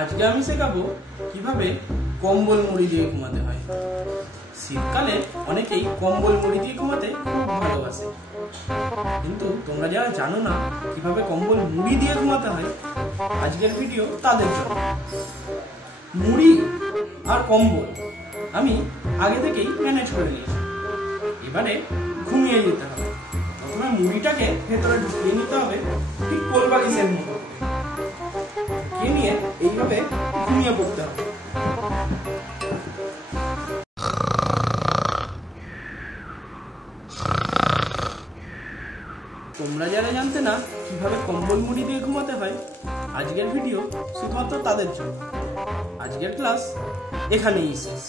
আজকে আমি শেখাবো কিভাবে কম্বল মুড়ি দিয়ে ঘুমাতে হয়। শীতকালে অনেকেই কম্বল মুড়ি দিয়ে ঘুমাতে খুব ভালোবাসে, কিন্তু তোমরা যারা জানো না কিভাবে কম্বল মুড়ি দিয়ে ঘুমাতে হয়, আজকের ভিডিও তাদের জন্য। মুড়ি আর কম্বল আমি আগে থেকেই ম্যানেজ করে নিয়েছি, এবারে ঘুমিয়ে নিতে হবে। প্রথমে মুড়িটাকে ভেতরে ঢুকিয়ে নিতে হবে, ঠিক কোলবালিশের মতো ঢুকিয়ে নিয়ে এইভাবে ঘুমিয়ে পড়তে হবে। তোমরা যারা জানতে না কিভাবে কম্বল মুড়ি দিয়ে ঘুমাতে হয়, আজকের ভিডিও শুধুমাত্র তাদের জন্য। আজকের ক্লাস এখানেই শেষ।